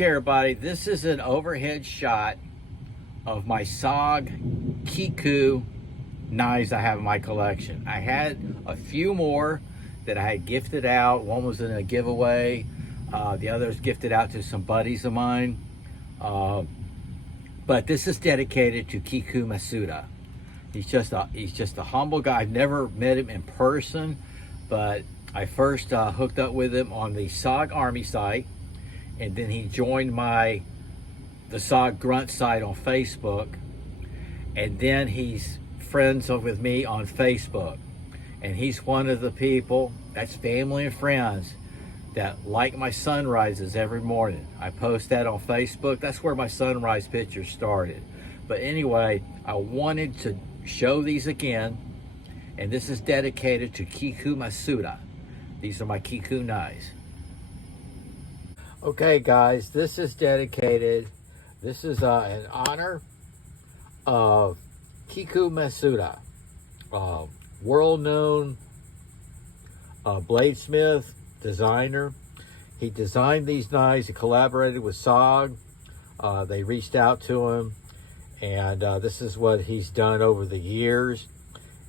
Okay, everybody, this is an overhead shot of my SOG KIKU knives I have in my collection. I had a few more that I had gifted out. One was in a giveaway. The other was gifted out to some buddies of mine. But this is dedicated to KIKU Matsuda. He's just a humble guy. I've never met him in person, but I first hooked up with him on the SOG Army site, and then he joined the SOG Grunt site on Facebook, and then he's friends with me on Facebook. And he's one of the people, that's family and friends, that like my sunrises every morning. I post that on Facebook. That's where my sunrise pictures started. But anyway, I wanted to show these again, and this is dedicated to KIKU Matsuda. These are my KIKU knives. Okay guys, this is dedicated, this is in honor of KIKU Matsuda, world-known bladesmith, designer. He designed these knives. He collaborated with SOG. They reached out to him, and this is what he's done over the years.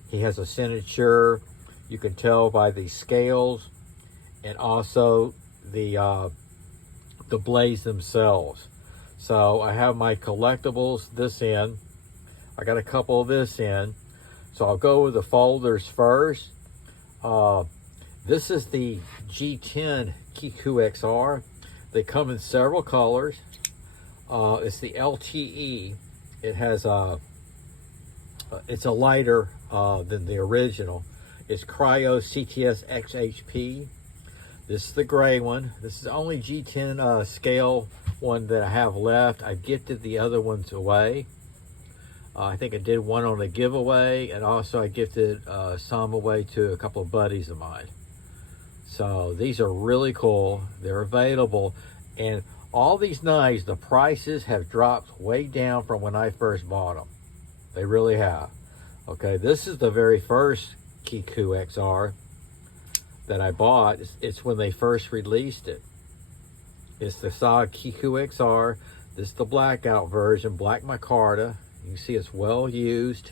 He has a signature. You can tell by the scales, and also the blades themselves. So I have my collectibles this end. I got a couple of this in. So I'll go with the folders first. This is the G10 KIKU XR. They come in several colors. It's the LTE. It has it's a lighter than the original. It's Cryo CTS XHP. This is the gray one. This is the only G10 scale one that I have left. I gifted the other ones away. I think I did one on a giveaway, and also I gifted some away to a couple of buddies of mine. So these are really cool. They're available, and all these knives, the prices have dropped way down from when I first bought them. They really have. Okay, this is the very first KIKU XR that I bought. It's when they first released it. It's the SOG KIKU XR. This is the blackout version, black micarta. You can see it's well used.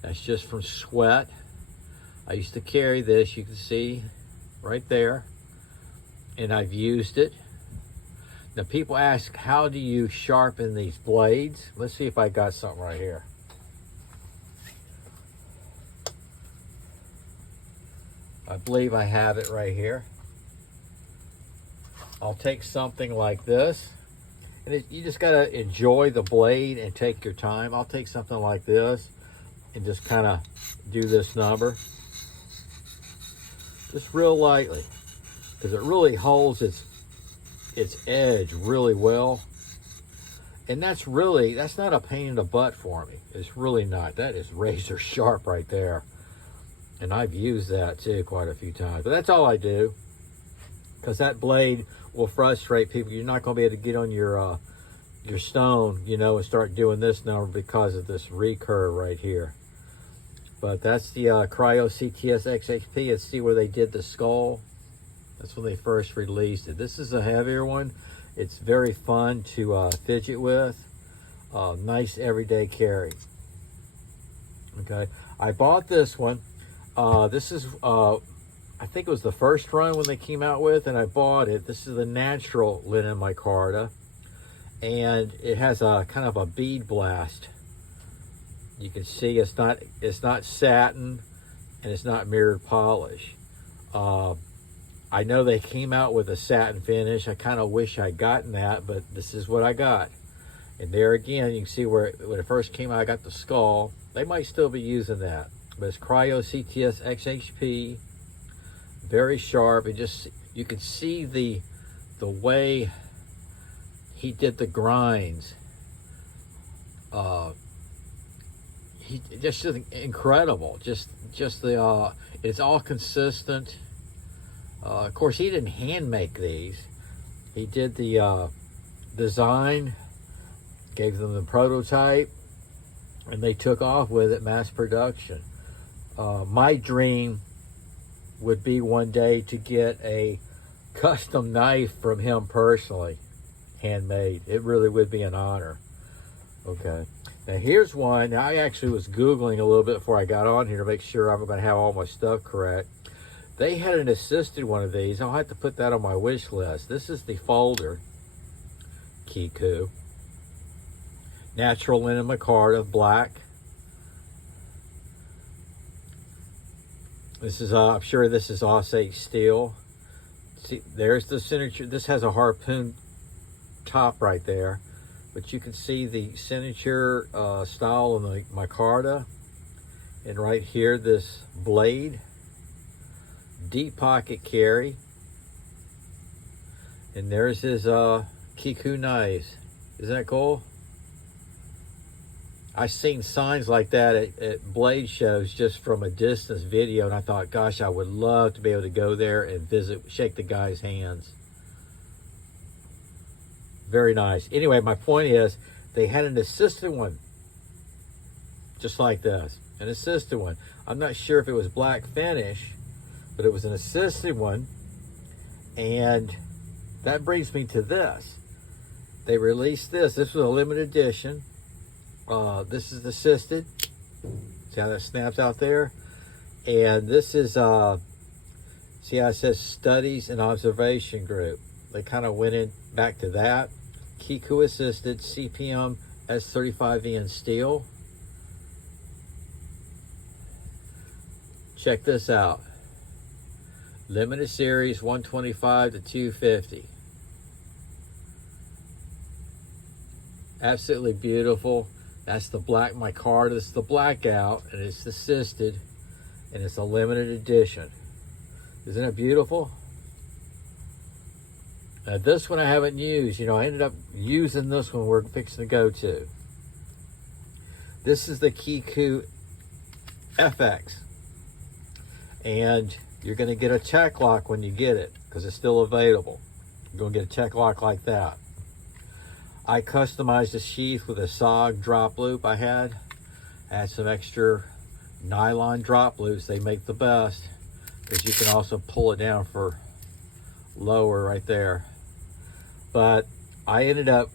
That's just from sweat. I used to carry this, you can see right there, and I've used it. Now people ask, how do you sharpen these blades? Let's see if I got something right here. I believe I have it right here. I'll take something like this, and you just gotta enjoy the blade and take your time. I'll take something like this and just kind of do this number, just real lightly, because it really holds its edge really well. And that's not a pain in the butt for me. It's really not. That is razor sharp right there. And I've used that too quite a few times. But that's all I do, because that blade will frustrate people. You're not going to be able to get on your stone, you know, and start doing this number because of this recurve right here. But that's the Cryo CTS XHP. Let's see where they did the skull. That's when they first released it. This is a heavier one. It's very fun to fidget with. Nice everyday carry. Okay, I bought this one. This is, I think it was the first run when they came out with, and I bought it. This is the natural linen micarta, and it has a kind of a bead blast. You can see it's not satin, and it's not mirrored polish. I know they came out with a satin finish. I kind of wish I'd gotten that, but this is what I got. And there again, you can see where when it first came out, I got the skull. They might still be using that. But it's Cryo CTS XHP, very sharp. And just, you can see the way he did the grinds. He just incredible. Just the it's all consistent. Of course, he didn't hand make these. He did the design, gave them the prototype, and they took off with it, mass production. My dream would be one day to get a custom knife from him personally, handmade. It really would be an honor. Okay. Now here's one. Now I actually was Googling a little bit before I got on here to make sure I'm going to have all my stuff correct. They had an assisted one of these. I'll have to put that on my wish list. This is the folder KIKU. Natural linen micarta, black. This is, I'm sure this is Osage steel. See, there's the signature. This has a harpoon top right there, but you can see the signature style of the micarta. And right here, this blade, deep pocket carry. And there's his KIKU knives. Isn't that cool? I've seen signs like that at blade shows just from a distance video, and I thought, gosh, I would love to be able to go there and visit, shake the guy's hands. Very nice. Anyway, my point is, they had an assisted one, just like this, an assisted one. I'm not sure if it was black finish, but it was an assisted one, and that brings me to this. They released this. This was a limited edition. This is assisted. See how that snaps out there? And this is, see how it says Studies and Observation Group. They kind of went in back to that. KIKU assisted CPM S35V in steel. Check this out. Limited series 125 to 250. Absolutely beautiful. That's the black micarta. This is the blackout, and it's assisted, and it's a limited edition. Isn't it beautiful? Now this one I haven't used. You know, I ended up using this one we're fixing to go to. This is the KIKU FX. And you're going to get a check lock when you get it, because it's still available. You're going to get a check lock like that. I customized the sheath with a SOG drop loop I had. Add some extra nylon drop loops. They make the best, because you can also pull it down for lower right there. But I ended up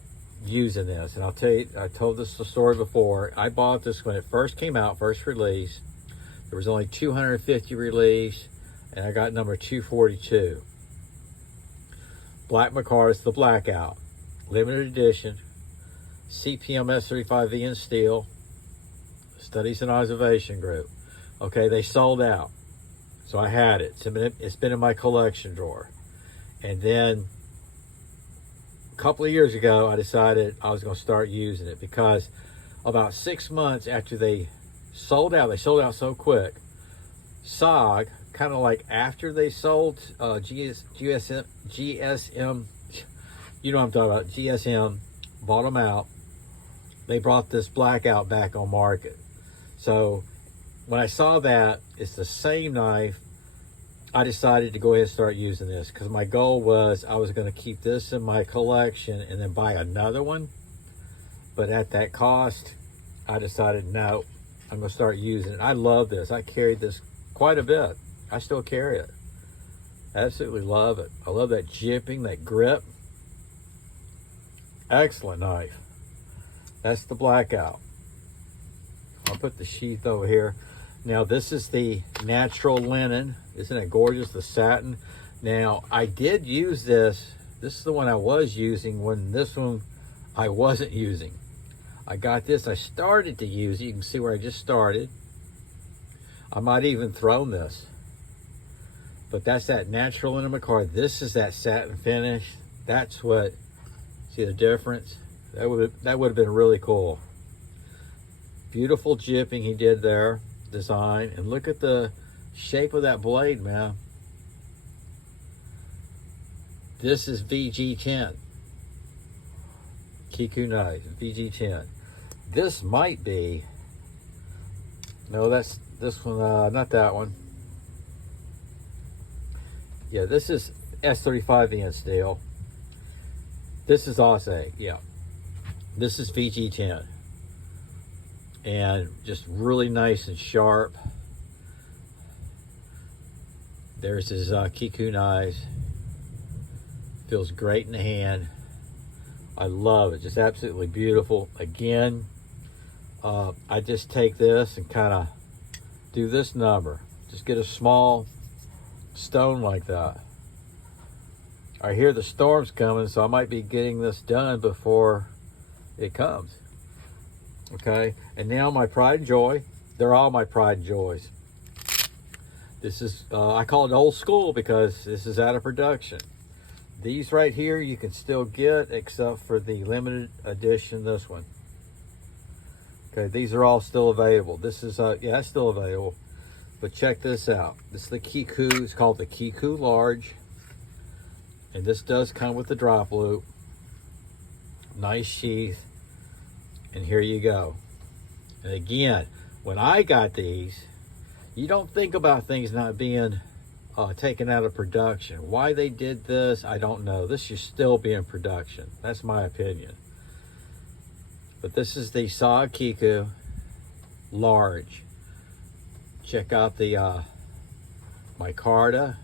using this, and I'll tell you, I told this story before. I bought this when it first came out, first release. There was only 250 released, and I got number 242. Black micarta, it's the blackout. Limited edition, CPM S35V in steel, Studies and Observation Group. Okay, they sold out, so I had it. It's been in my collection drawer. And then a couple of years ago, I decided I was going to start using it, because about 6 months after they sold out so quick. SOG, kind of like after they sold GSM, you know what I'm talking about, GSM, bought them out. They brought this blackout back on market. So when I saw that it's the same knife, I decided to go ahead and start using this, because my goal was I was going to keep this in my collection and then buy another one. But at that cost, I decided, no, I'm going to start using it. I love this. I carried this quite a bit. I still carry it. Absolutely love it. I love that jipping, that grip. Excellent knife. That's the blackout. I'll put the sheath over here. Now this is the natural linen. Isn't it gorgeous, the satin? Now I did use this. This is the one I was using when this one I wasn't using. I got this, I started to use it. You can see where I just started. I might even thrown this. But that's that natural linen micarta. This is that satin finish. That's what, see the difference? That would have been really cool. Beautiful jipping he did there, design. And look at the shape of that blade, man. This is VG10. KIKU knife, VG10. This might be, no, that's this one, not that one. Yeah, this is S35V in steel. This is Osage, yeah. This is VG10. And just really nice and sharp. There's his KIKU knives. Feels great in the hand. I love it, just absolutely beautiful. Again, I just take this and kind of do this number. Just get a small stone like that. I hear the storm's coming, so I might be getting this done before it comes. Okay, and now my pride and joy. They're all my pride and joys. This is, I call it old school because this is out of production. These right here you can still get, except for the limited edition, this one. Okay, these are all still available. This is, yeah, it's still available. But check this out. This is the KIKU. It's called the KIKU Large. And this does come with the drop loop. Nice sheath. And here you go. And again, when I got these, you don't think about things not being taken out of production. Why they did this, I don't know. This should still be in production. That's my opinion. But this is the SOG KIKU Large. Check out the micarta.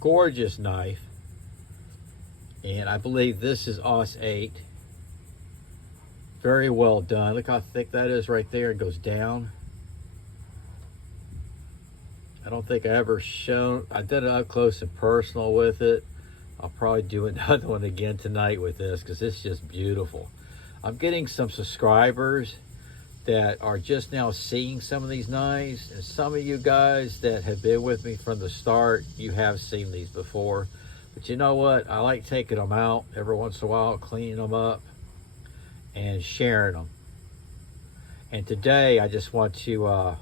Gorgeous knife. And I believe this is Os 8. Very well done. Look how thick that is right there. It goes down. I don't think I ever shown, I did it up close and personal with it. I'll probably do another one again tonight with this because it's just beautiful. I'm getting some subscribers that are just now seeing some of these knives, and some of you guys that have been with me from the start, you have seen these before. But you know what? I like taking them out every once in a while, cleaning them up and sharing them. And today I just want to,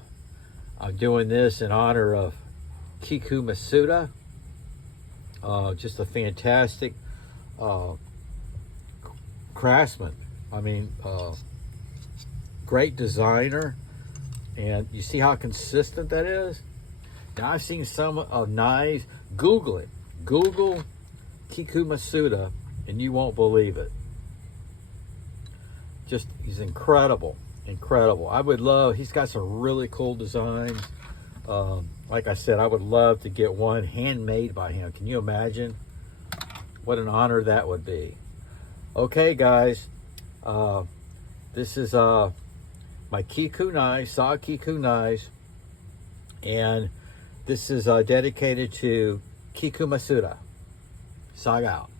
I'm doing this in honor of KIKU Matsuda. Just a fantastic craftsman. I mean, great designer. And you see how consistent that is? Now I've seen some knives. Google it. Google KIKU Matsuda and you won't believe it. Just, he's incredible. Incredible. I would love, he's got some really cool designs. Like I said, I would love to get one handmade by him. Can you imagine what an honor that would be? Okay, guys, this is my KIKU knives, SOG KIKU knives, and this is dedicated to KIKU Matsuda. SOG out.